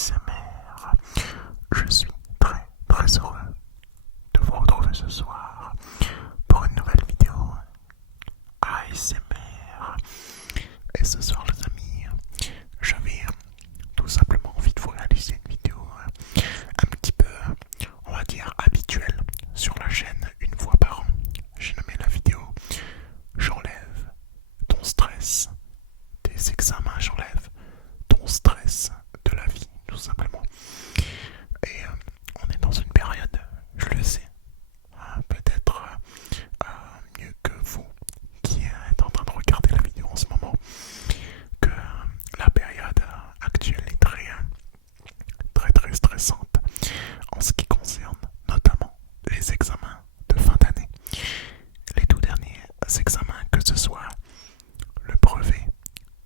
ASMR. Je suis très très heureux de vous retrouver ce soir pour une nouvelle vidéo ASMR. Et ce soir les amis, j'avais tout simplement envie de vous réaliser une vidéo un petit peu, on va dire, habituelle sur la chaîne une fois par an. J'ai nommé la vidéo J'enlève ton stress des examens, j'enlève ton stress de la vie, tout simplement. Et on est dans une période, je le sais, peut-être mieux que vous qui êtes en train de regarder la vidéo en ce moment, que la période actuelle est très très stressante en ce qui concerne notamment les examens de fin d'année. Les tout derniers examens, que ce soit le brevet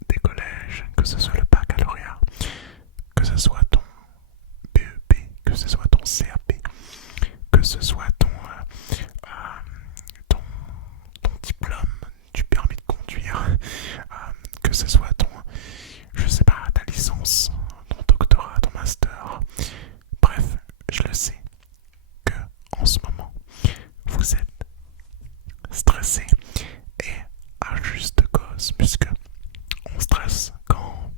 des collèges, que ce soit le baccalauréat, que ce soit ton BEP, que ce soit ton CAP, que ce soit ton, ton diplôme du permis de conduire, que ce soit ton, je sais pas, ta licence, ton doctorat, ton master. Bref, je le sais que en ce moment, vous êtes stressé et à juste cause, puisque on stresse quand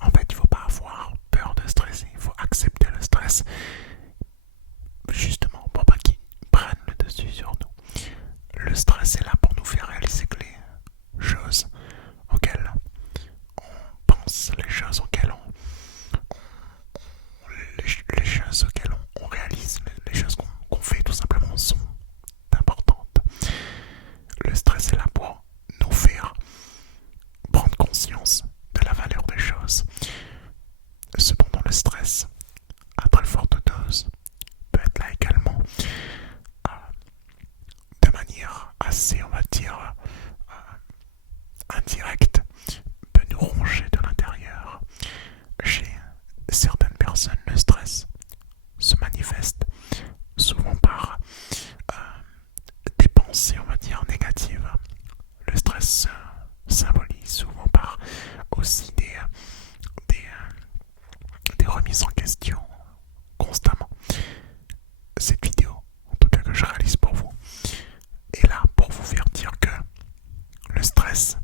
en fait il faut pas avoir peur de stresser, il faut accepter le stress justement pour pas qu'il prenne le dessus sur nous. Le stress est là pour nous faire réaliser que les choses auxquelles on pense, les choses auxquelles les choses auxquelles on réalise, les choses qu'on fait tout simplement sont importantes. Le stress est là pour nous faire prendre conscience de la valeur des choses. Cependant, le stress, à très forte dose, peut être là également de manière assez, on va dire, indirecte, peut nous ronger de l'intérieur. Chez certaines personnes, le stress se manifeste souvent par des pensées, on va dire, négatives. Le stress se symbolise souvent par aussi des remises en question constamment. Cette vidéo, en tout cas que je réalise pour vous, est là pour vous faire dire que le stress,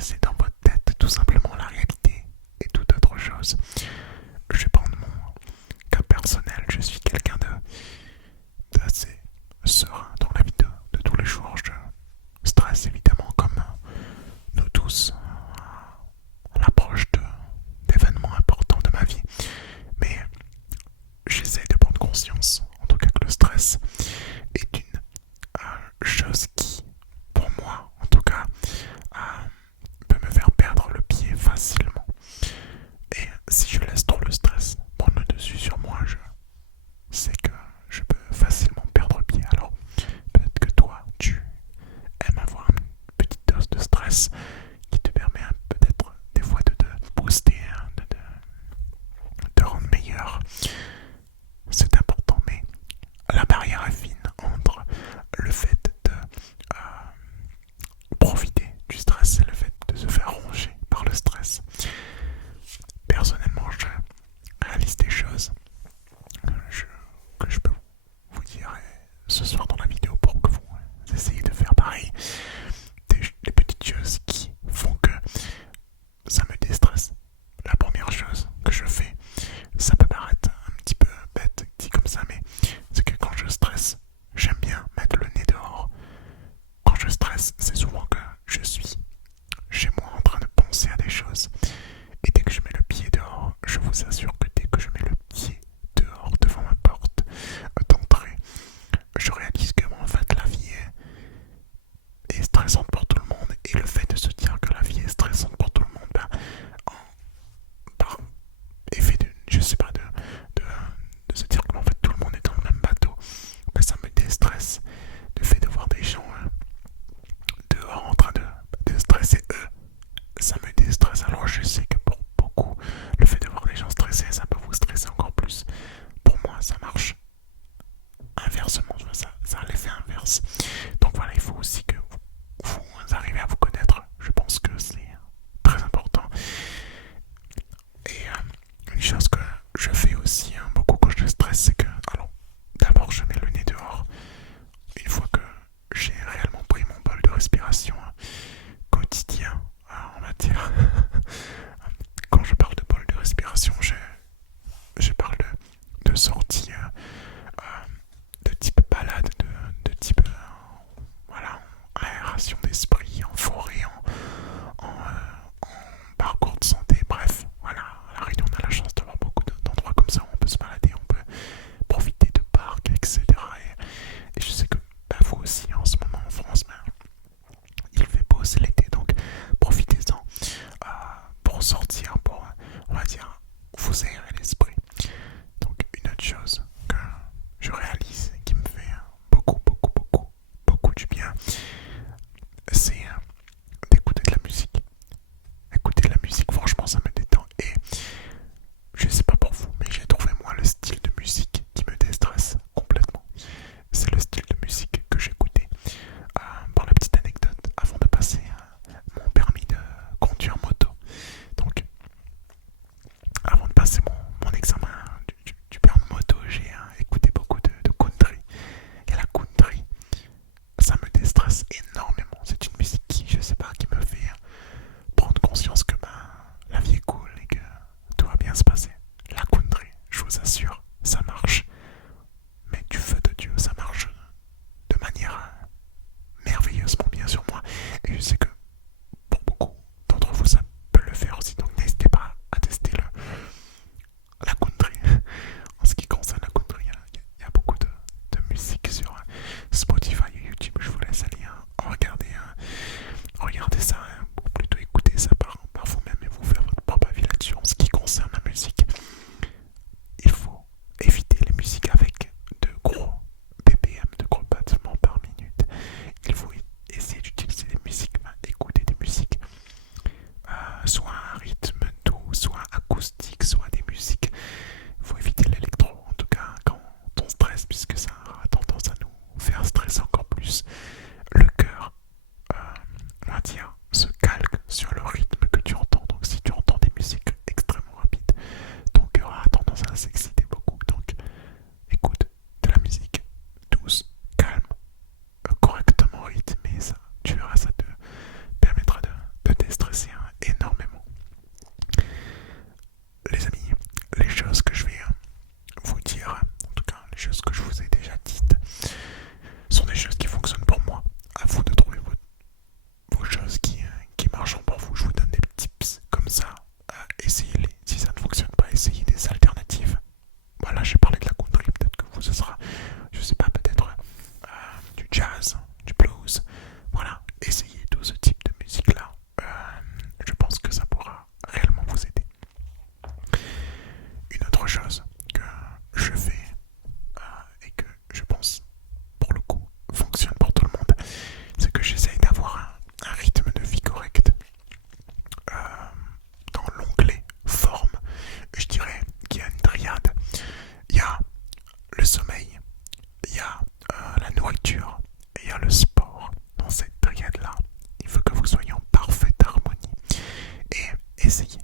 c'est dans votre tête, tout simplement. La réalité et toute autre chose. Je vais prendre mon cas personnel, je suis quelqu'un d'assez serein dans la vie de tous les jours. Je stresse évidemment comme nous tous à l'approche d'événements importants de ma vie, mais j'essaie de prendre conscience, en tout cas, que le stress est une chose qui, pour moi en tout cas, peut me faire perdre le pied facilement. Et si je laisse trop le stress prendre le dessus sur moi, je sais que je peux facilement perdre pied. Alors peut-être que toi, tu aimes avoir une petite dose de stress qui te permet peut-être des fois de te booster, de te rendre meilleur. C'est important, mais la barrière est fine entre le fait de profiter du stress et le fait de se faire ronger par le stress. Personnellement, je réalise des choses que je peux vous dire ce soir dans la vidéo pour que vous essayez de faire pareil. Des petites choses qui font que ça me déstresse. La première chose que je fais, ça peut paraître un petit peu bête dit comme ça, mais c'est que quand je stresse, j'aime bien mettre le nez dehors. Quand je stresse, c'est souvent que je suis chez moi en train de penser à des choses. Et dès que je mets le pied dehors, je vous assure que dès que je mets le pied dehors devant ma porte d'entrée, je réalise que en fait la vie est stressante pour tout le monde. Et le fait de se dire que la vie est stressante pour tout le monde, par effet de, je sais pas, de se dire qu'en fait tout le monde est dans le même bateau, ça me déstresse. Le fait de voir des gens dehors en train de stresser eux, ça me déstresse. Alors je sais que pour beaucoup, le fait de voir des gens stressés, attention, je parle de sorties de type balade, de type voilà, aération d'esprit, en forêt, en parcours de santé, bref, voilà, à La Réunion on a la chance d'avoir beaucoup d'endroits comme ça où on peut se balader, on peut profiter de parcs, etc. Et je sais que bah, vous aussi en ce moment en France, bah, il fait beau, c'est l'été, donc profitez-en pour sortir, pour, on va dire, vous aérer l'esprit. Donc une autre chose que je réalise qui me fait beaucoup du bien, c'est d'écouter de la musique. Écouter de la musique, franchement, ça me détend. Et je sais pas pour vous, mais j'ai trouvé moi le style de musique qui me déstresse complètement. C'est le style de musique que j'écoutais. Pour la petite anecdote, avant de passer mon permis de conduire moto. Donc, avant de passer mon examen du permis moto, j'ai écouté beaucoup de country. Et la country, ça me déstresse énormément. C'est une musique qui, je sais pas, qui me fait prendre conscience que la vie est cool et que tout va bien se passer. La country, je vous assure, ça marche. Mais du feu de Dieu, ça marche de manière merveilleusement bien sur moi. Et je sais que pour beaucoup d'entre vous, ça peut le faire aussi. Donc n'hésitez pas à tester la country. En ce qui concerne la country, il y a beaucoup de musique sur Spotify et YouTube. Je vous laisse aller regarder ça, ou plutôt écouter ça par vous-même et vous faire votre propre avis là-dessus. En ce qui concerne la musique, il faut éviter les musiques avec de gros BPM, de gros battements par minute. Il faut essayer d'utiliser des musiques, écouter des musiques soit à rythme doux, soit acoustique, soit des musiques. Il faut éviter l'électro, en tout cas quand on stresse, puisque ça a tendance à nous faire stresser encore plus. Le cœur, on va dire, se calque sur le rythme que tu entends. Donc si tu entends des musiques extrêmement rapides, ton cœur a tendance à s'exciter beaucoup. Donc écoute de la musique douce, calme, correctement rythmée, ça, tu verras, ça te permettra de déstresser énormément. Les amis, les choses que je vais vous dire, en tout cas les choses que je vous ai déjà dites, sont des choses qui fonctionnent pour moi. À vous de trouver vos choses qui marchent pour vous. Je vous donne des petits tips comme ça. Essayez-les. Si ça ne fonctionne pas, essayez des alternatives. Voilà, j'ai parlé de la country. Peut-être que vous, ce sera, je sais pas, peut-être du jazz, du blues. Voilà, essayez tout ce type de musique-là. Je pense que ça pourra réellement vous aider. Une autre chose que je fais et que je pense pour le coup fonctionne pour tout le monde, c'est que j'essaye d'avoir un rythme de vie correct. Dans l'onglet forme, je dirais qu'il y a une triade. Il y a le sommeil, il y a la nourriture et il y a le sport. Dans cette triade-là, il faut que vous soyez en parfaite harmonie. Et essayez,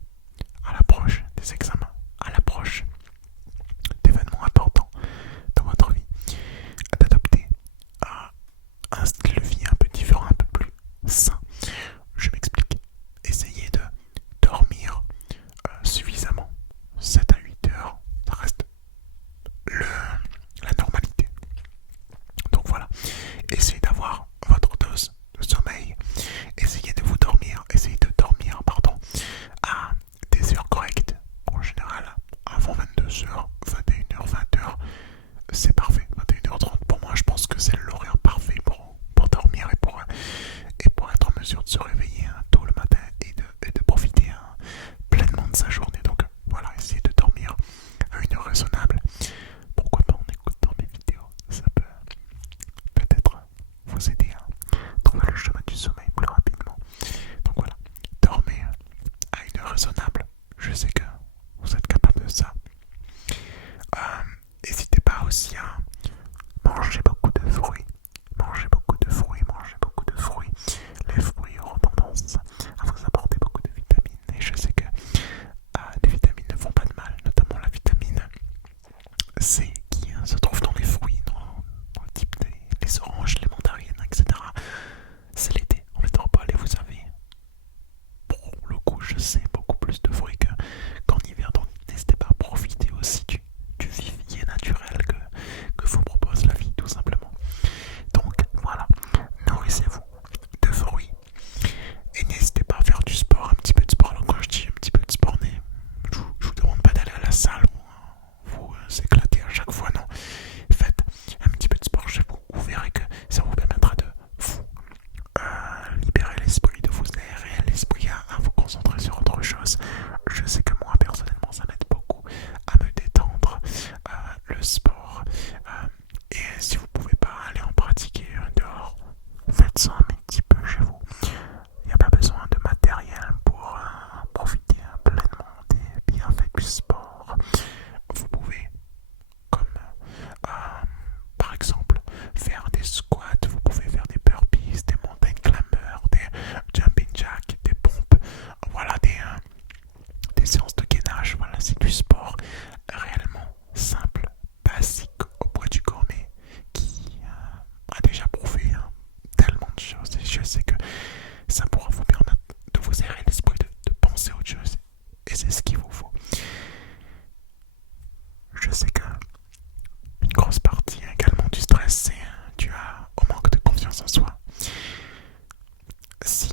à l'approche des examens, à l'approche d'événements importants dans votre vie, d'adopter un style de vie un peu différent, un peu plus sain. Je m'explique. Essayez de dormir suffisamment, 7 à 8 heures, ça reste la normalité. Donc voilà, essayez d'avoir votre dose de sommeil, essayez de dormir, à des heures correctes. En général, avant 22 heures, 21 heures, 20 heures, c'est parfait. 21h30 pour moi, je pense que c'est l'horaire parfait pour dormir et pour être en mesure de se réveiller tôt le matin et de profiter pleinement de sa journée. Donc voilà, essayez de dormir à une heure raisonnable. Pourquoi pas en écoutant mes vidéos, ça peut peut-être vous aider à trouver le chemin du sommeil plus rapidement. Donc voilà, dormez à une heure raisonnable. Je sais que vous êtes capable de ça. N'hésitez pas aussi à manger beaucoup de fruits le sport. Et si vous pouvez pas aller en pratiquer dehors, faites ça un petit peu chez vous. Il n'y a pas besoin de matériel pour profiter pleinement des bienfaits du sport. Vous pouvez, comme par exemple, faire des squats, vous pouvez faire des burpees, des mountain climbers, des jumping jacks, des pompes, voilà, des séances de gainage. Voilà, c'est du sport réellement simple, basique, au poids du gourmet, qui a déjà prouvé tellement de choses. Et je sais que ça pourra vous permettre de vous aérer l'esprit, de penser à autre chose. Et c'est ce qu'il vous faut. Je sais que une grosse partie également du stress, c'est dû au manque de confiance en soi. Si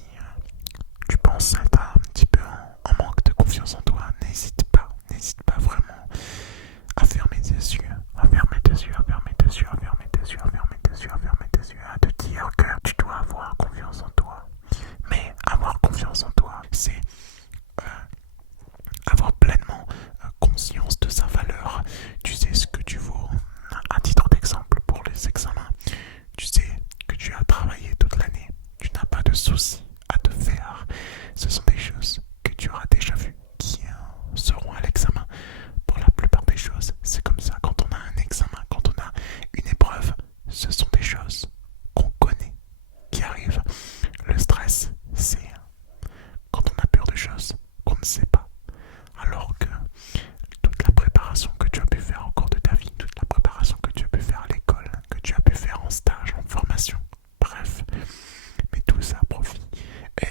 tu penses être un petit peu en manque de confiance en toi, n'hésite pas vraiment à fermer tes yeux, à fermer tes yeux, à fermer tes yeux, à fermer tes yeux, à fermer tes yeux, à fermer tes yeux, à te dire que tu dois avoir confiance en toi. Mais avoir confiance en toi, c'est avoir pleinement conscience de sa valeur. Tu sais ce que tu vaux. À titre d'exemple, pour les examens, tu sais que tu as travaillé toute l'année. Tu n'as pas de soucis à te faire. Ce sont des choses que tu auras déjà vues qui seront à l'examen. Pour la plupart des choses, c'est comme ça. Quand on a un examen, quand on a une épreuve, ce sont des choses qu'on connaît, qui arrivent. Le stress, c'est quand on a peur de choses qu'on ne sait pas. Alors que toute la préparation que tu as pu faire au cours de ta vie, toute la préparation que tu as pu faire à l'école, que tu as pu faire en stage, en formation, bref, mais tout ça profite. Et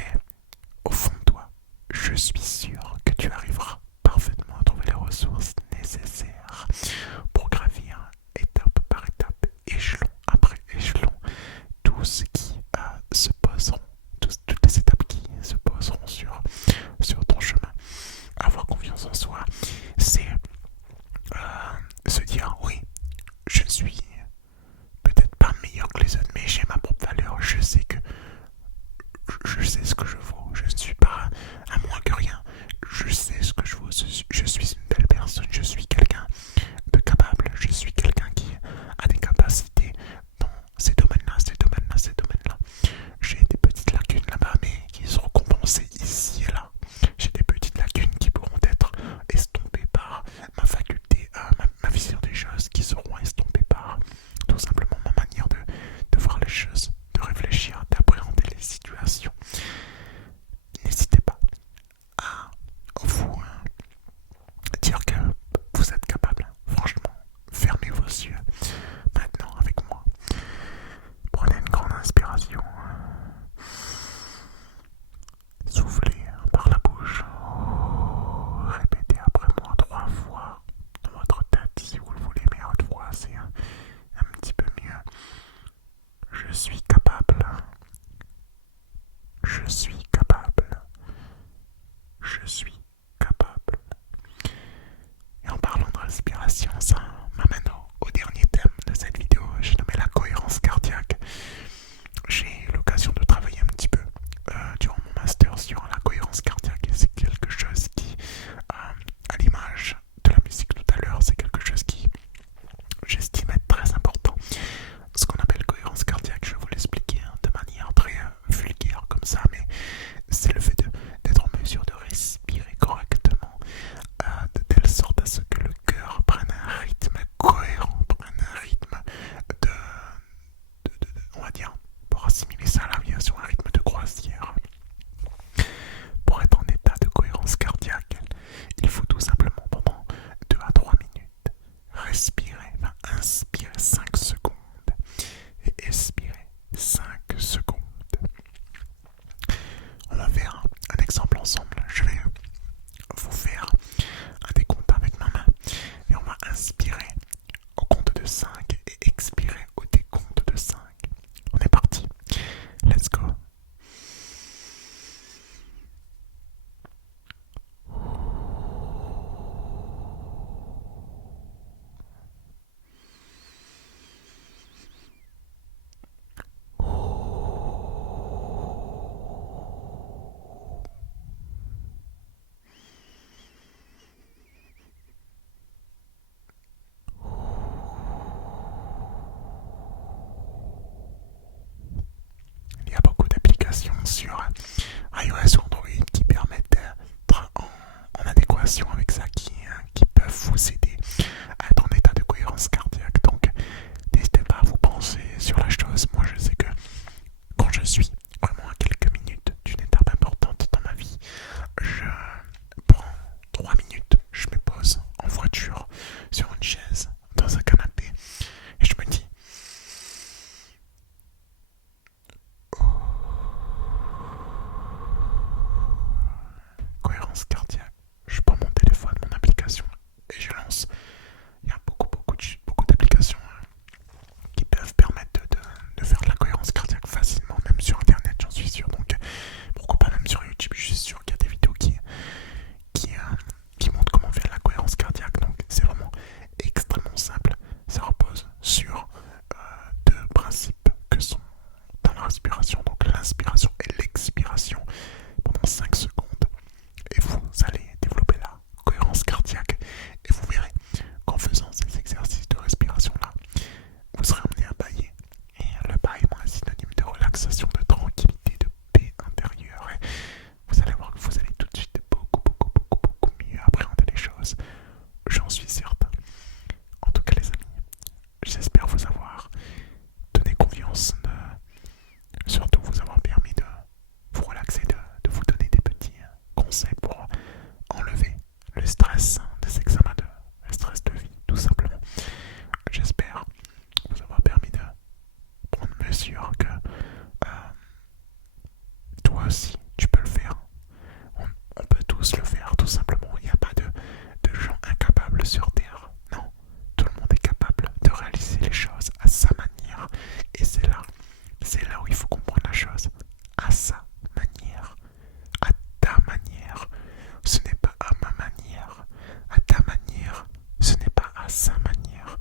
au fond de toi, je suis sûr que tu arriveras parfaitement à trouver les ressources nécessaires pour gravir étape par étape, échelon après échelon, tout ce qui se poseront, toutes les étapes qui se poseront sur ton chemin. Avoir confiance en soi, c'est se dire oui, je suis peut-être pas meilleur que les autres, mais j'ai ma propre valeur. Je sais ce que je vaux. Je ne suis pas à moins que rien. Je sais ce que je vaux. Je suis une belle personne. Je suis quelqu'un de capable. Je suis quelqu'un qui a des capacités dans ces domaines-là, ces domaines-là, ces domaines-là. J'ai des petites lacunes là-bas, mais qui seront compensées ici et là. J'ai des petites lacunes qui pourront être estompées par ma faculté, ma vision des choses, qui seront estompées par tout simplement ma manière de voir les choses, de réfléchir, d'appréhender les situations. N'hésitez pas à vous dire que vous êtes capable. Franchement, fermez vos yeux maintenant avec moi. Prenez une grande inspiration. Soufflez par la bouche. Répétez après moi 3 fois dans votre tête si vous le voulez, mais à haute voix, c'est un petit peu mieux. Je suis capable. Je suis capable. Je suis capable. Et en parlant de respiration, ça m'amène au dernier thème de cette vidéo. J'ai nommé la cohérence cardiaque. J'ai eu l'occasion de travailler un petit peu durant mon master sur la cohérence cardiaque. Et c'est quelque chose qui, à l'image de la musique tout à l'heure, c'est quelque chose qui, j'estime être très important. Ce qu'on appelle cohérence cardiaque, je vais vous l'expliquer de manière très vulgaire comme ça, mais c'est le fait d'être en mesure de respirer correctement, de telle sorte à ce que le cœur prenne un rythme iOS ou Android qui permettent d'être en adéquation avec ça, qui peuvent vous aider à être en état de cohérence cardiaque. Donc, n'hésitez pas à vous penser sur la chose. Moi, je sais que quand je suis vraiment à quelques minutes d'une étape importante dans ma vie, je prends 3 minutes, je me pose en voiture, sur une chaise, dans un canapé, et je me dis cohérence cardiaque. Je prends mon téléphone, mon application, et je lance. Il y a beaucoup d'applications qui peuvent permettre de faire de la cohérence cardiaque facilement, même sur internet, j'en suis sûr. Donc pourquoi pas même sur YouTube, je suis sûr qu'il y a des vidéos qui, qui montrent comment faire de la cohérence cardiaque. Donc c'est vraiment extrêmement simple. Ça repose sur deux principes que sont dans la respiration, donc l'inspiration et l'expiration pendant 5 secondes. Et vous allez développer la cohérence cardiaque et vous verrez qu'en faisant ces exercices de respiration là, vous serez amené à bâiller. Et le bâillement est synonyme de relaxation, de tranquillité, de paix intérieure. Et vous allez voir que vous allez tout de suite beaucoup mieux appréhender les choses. J'en suis certain. En tout cas les amis, j'espère vous avoir donné confiance, surtout vous avoir permis de vous relaxer, de vous donner des petits conseils pour enlever le stress des examens, le stress de vie, tout simplement. J'espère vous avoir permis de prendre mesure que toi aussi tu peux le faire. On peut tous le faire, tout simplement. Il n'y a pas de gens incapables sur Terre. Non, tout le monde est capable de réaliser les choses à sa manière. Et c'est là où il faut comprendre la chose. À sa manière. À ta manière. Ce n'est pas à ma manière. À ta manière. Ce n'est pas à sa manière.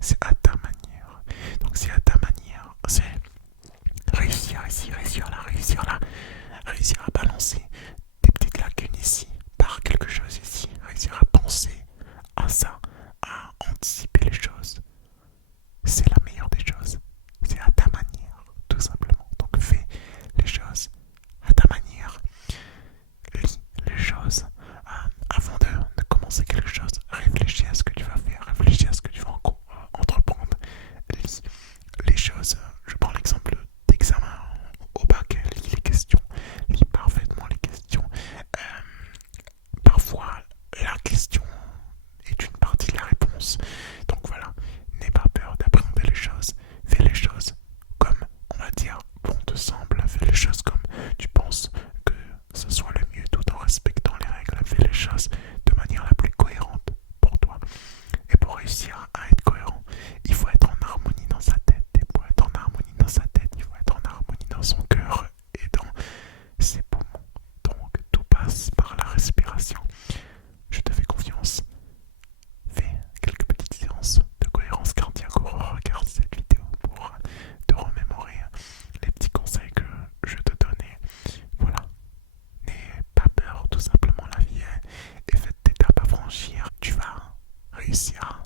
C'est à ta manière. Donc c'est à ta manière. C'est réussir ici, réussir là, réussir à balancer des petites lacunes ici, par quelque chose ici, réussir à penser à ça, à anticiper les choses. C'est la meilleure des choses. C'est à ta manière, tout simplement. Donc fais les choses à ta manière. Lis les choses avant de commencer quelque chose. Réfléchis à ce que tu vas faire, réfléchis à ce que tu vas entreprendre. Lis les choses. Je prends l'exemple d'examen au bac. Lis les questions. Lis parfaitement les questions. Parfois, la question est une partie de la réponse. Donc voilà, n'aie pas peur d'appréhender les choses. Fais les choses comme, on va dire, bon te semble. Fais les choses comme tu penses que ce soit le mieux tout en respectant les règles. Fais les choses de manière la plus cohérente pour toi. Et pour réussir à être cohérent, il faut être en harmonie dans sa tête. Et pour être en harmonie dans sa tête, il faut être en harmonie dans son cœur et dans ses poumons. Donc tout passe par la respiration. Je te fais confiance. Fais quelques petites séances de cohérence cardiaque ou regarde cette vidéo pour te remémorer les petits conseils que je te donnais. Voilà. N'aie pas peur, tout simplement, la vie est faite d'étapes à franchir. Tu vas réussir